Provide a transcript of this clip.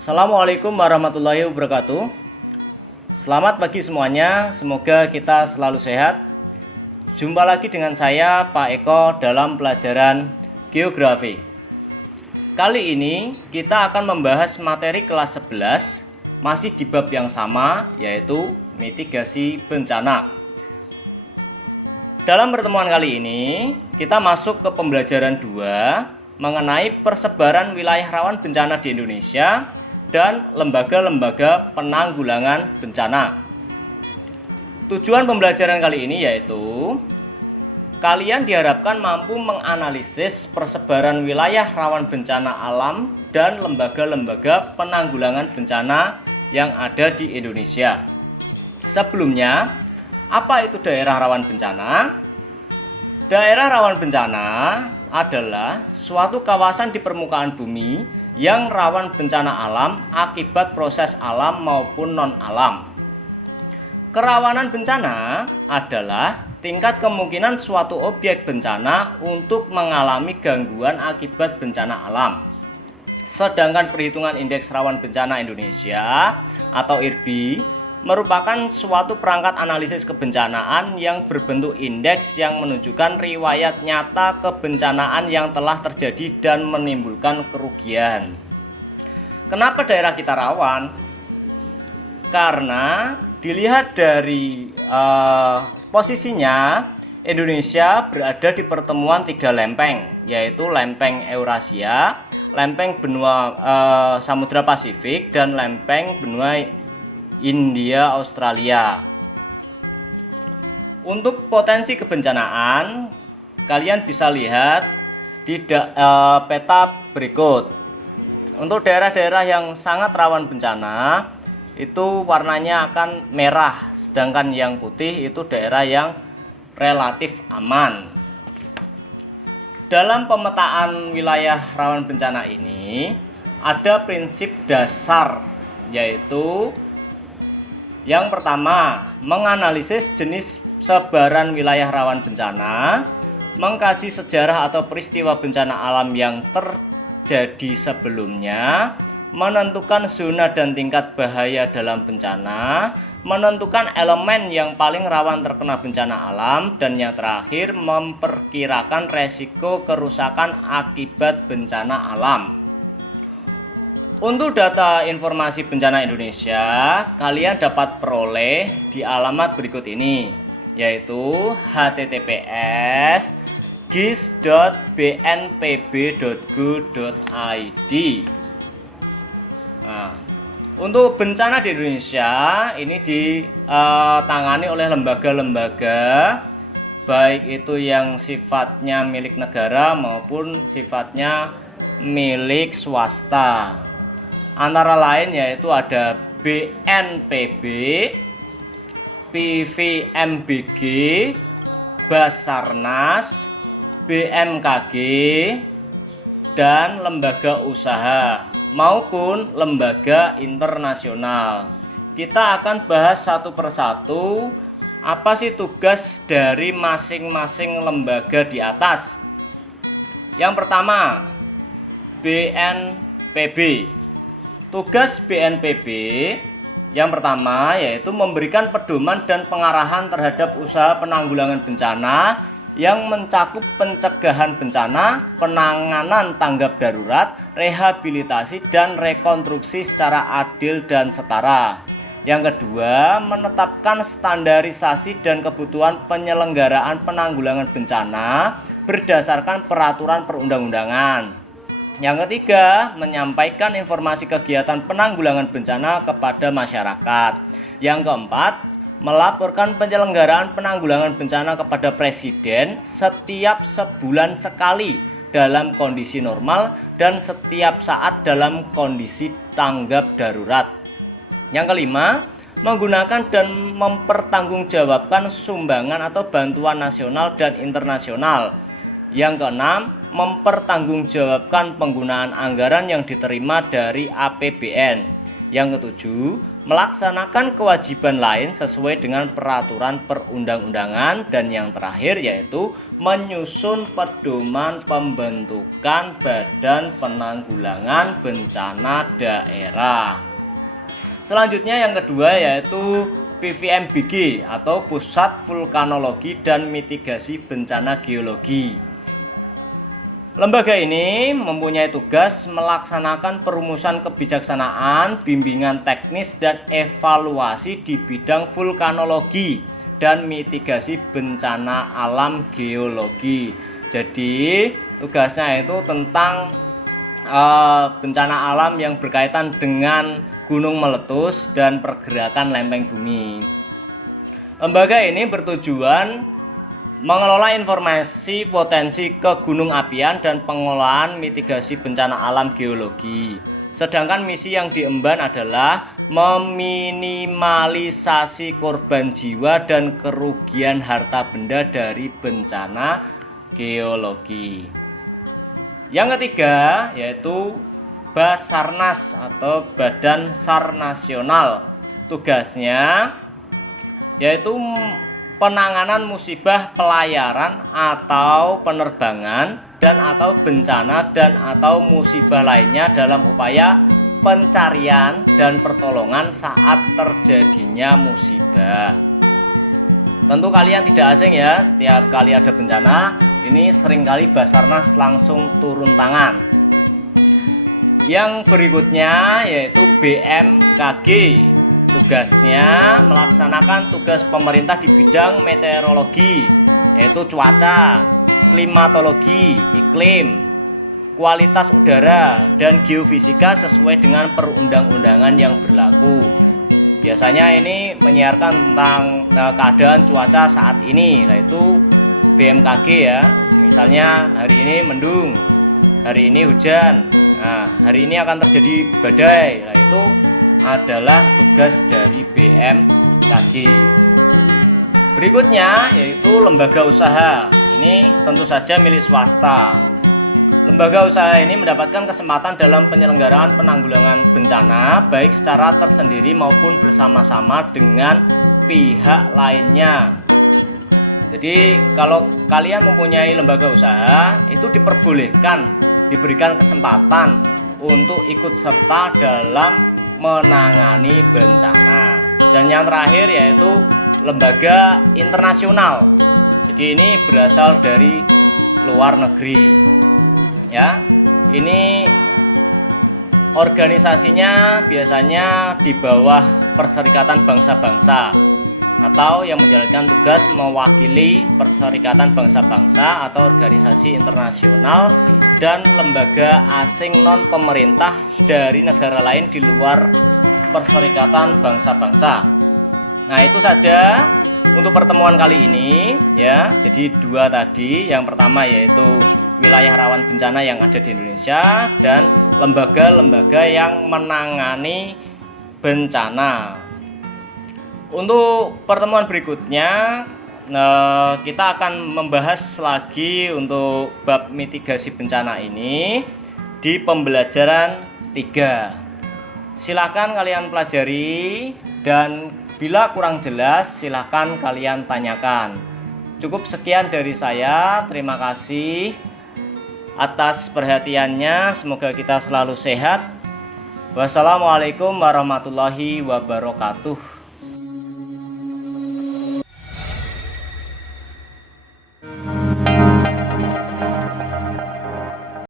Assalamualaikum warahmatullahi wabarakatuh. Selamat pagi semuanya, semoga kita selalu sehat. Jumpa lagi dengan saya Pak Eko dalam pelajaran geografi. Kali ini kita akan membahas materi kelas 11, masih di bab yang sama, yaitu mitigasi bencana. Dalam pertemuan kali ini kita masuk ke pembelajaran 2 mengenai persebaran wilayah rawan bencana di Indonesia dan lembaga-lembaga penanggulangan bencana. Tujuan pembelajaran kali ini yaitu kalian diharapkan mampu menganalisis persebaran wilayah rawan bencana alam dan lembaga-lembaga penanggulangan bencana yang ada di Indonesia. Sebelumnya, apa itu daerah rawan bencana? Daerah rawan bencana adalah suatu kawasan di permukaan bumi yang rawan bencana alam akibat proses alam maupun non-alam. Kerawanan bencana adalah tingkat kemungkinan suatu objek bencana untuk mengalami gangguan akibat bencana alam. Sedangkan perhitungan Indeks Rawan Bencana Indonesia atau IRBI merupakan suatu perangkat analisis kebencanaan yang berbentuk indeks yang menunjukkan riwayat nyata kebencanaan yang telah terjadi dan menimbulkan kerugian. Kenapa daerah kita rawan? Karena dilihat dari posisinya, Indonesia berada di pertemuan 3 lempeng, yaitu lempeng Eurasia, lempeng benua Samudra Pasifik, dan lempeng benua India Australia. Untuk potensi kebencanaan, kalian bisa lihat di peta berikut. Untuk daerah-daerah yang sangat rawan bencana, itu warnanya akan merah, sedangkan yang putih itu daerah yang relatif aman. Dalam pemetaan wilayah rawan bencana ini, ada prinsip dasar, yaitu yang pertama, menganalisis jenis sebaran wilayah rawan bencana, mengkaji sejarah atau peristiwa bencana alam yang terjadi sebelumnya, menentukan zona dan tingkat bahaya dalam bencana, menentukan elemen yang paling rawan terkena bencana alam, dan yang terakhir, memperkirakan resiko kerusakan akibat bencana alam. Untuk data informasi bencana Indonesia, kalian dapat peroleh di alamat berikut ini, yaitu https://gis.bnpb.go.id. Nah, untuk bencana di Indonesia ini ditangani oleh lembaga-lembaga, baik itu yang sifatnya milik negara maupun sifatnya milik swasta. Antara lain yaitu ada BNPB, PVMBG, Basarnas, BMKG, dan lembaga usaha maupun lembaga internasional. Kita akan bahas satu persatu apa sih tugas dari masing-masing lembaga di atas. Yang pertama, BNPB. Tugas BNPB yang pertama yaitu memberikan pedoman dan pengarahan terhadap usaha penanggulangan bencana yang mencakup pencegahan bencana, penanganan tanggap darurat, rehabilitasi, dan rekonstruksi secara adil dan setara. Yang kedua, menetapkan standarisasi dan kebutuhan penyelenggaraan penanggulangan bencana berdasarkan peraturan perundang-undangan. Yang ketiga, menyampaikan informasi kegiatan penanggulangan bencana kepada masyarakat. Yang keempat, melaporkan penyelenggaraan penanggulangan bencana kepada Presiden setiap sebulan sekali dalam kondisi normal dan setiap saat dalam kondisi tanggap darurat. Yang kelima, menggunakan dan mempertanggungjawabkan sumbangan atau bantuan nasional dan internasional. Yang keenam, mempertanggungjawabkan penggunaan anggaran yang diterima dari APBN. Yang ketujuh, melaksanakan kewajiban lain sesuai dengan peraturan perundang-undangan. Dan yang terakhir yaitu menyusun pedoman pembentukan Badan Penanggulangan Bencana Daerah. Selanjutnya yang kedua yaitu PVMBG atau Pusat Vulkanologi dan Mitigasi Bencana Geologi. Lembaga ini mempunyai tugas melaksanakan perumusan kebijaksanaan, bimbingan teknis, dan evaluasi di bidang vulkanologi dan mitigasi bencana alam geologi. Jadi tugasnya itu tentang bencana alam yang berkaitan dengan gunung meletus dan pergerakan lempeng bumi. Lembaga ini bertujuan mengelola informasi potensi kegunung apian dan pengelolaan mitigasi bencana alam geologi. Sedangkan misi yang diemban adalah meminimalisasi korban jiwa dan kerugian harta benda dari bencana geologi. Yang ketiga yaitu Basarnas atau Badan SAR Nasional. Tugasnya yaitu penanganan musibah pelayaran atau penerbangan dan atau bencana dan atau musibah lainnya dalam upaya pencarian dan pertolongan saat terjadinya musibah. Tentu kalian tidak asing ya, setiap kali ada bencana ini seringkali Basarnas langsung turun tangan. Yang berikutnya yaitu BMKG. Tugasnya melaksanakan tugas pemerintah di bidang meteorologi, yaitu cuaca, klimatologi, iklim, kualitas udara, dan geofisika sesuai dengan perundang-undangan yang berlaku. Biasanya ini menyiarkan tentang keadaan cuaca saat ini, yaitu BMKG ya. Misalnya hari ini mendung, hari ini hujan, hari ini akan terjadi badai, yaitu adalah tugas dari BMKG. Berikutnya yaitu lembaga usaha. Ini tentu saja milik swasta. Lembaga usaha ini mendapatkan kesempatan dalam penyelenggaraan penanggulangan bencana baik secara tersendiri maupun bersama-sama dengan pihak lainnya. Jadi kalau kalian mempunyai lembaga usaha itu diperbolehkan, diberikan kesempatan untuk ikut serta dalam menangani bencana. Dan yang terakhir yaitu lembaga internasional. Jadi ini berasal dari luar negeri. Ya. Ini organisasinya biasanya di bawah Perserikatan Bangsa-Bangsa atau yang menjalankan tugas mewakili Perserikatan Bangsa-Bangsa atau organisasi internasional dan lembaga asing non pemerintah dari negara lain di luar Perserikatan Bangsa-Bangsa. Nah, itu saja untuk pertemuan kali ini ya. Jadi dua tadi, yang pertama yaitu wilayah rawan bencana yang ada di Indonesia dan lembaga-lembaga yang menangani bencana. Untuk pertemuan berikutnya kita akan membahas lagi untuk bab mitigasi bencana ini di pembelajaran 3. Silakan kalian pelajari dan bila kurang jelas silakan kalian tanyakan. Cukup sekian dari saya. Terima kasih atas perhatiannya. Semoga kita selalu sehat. Wassalamualaikum warahmatullahi wabarakatuh.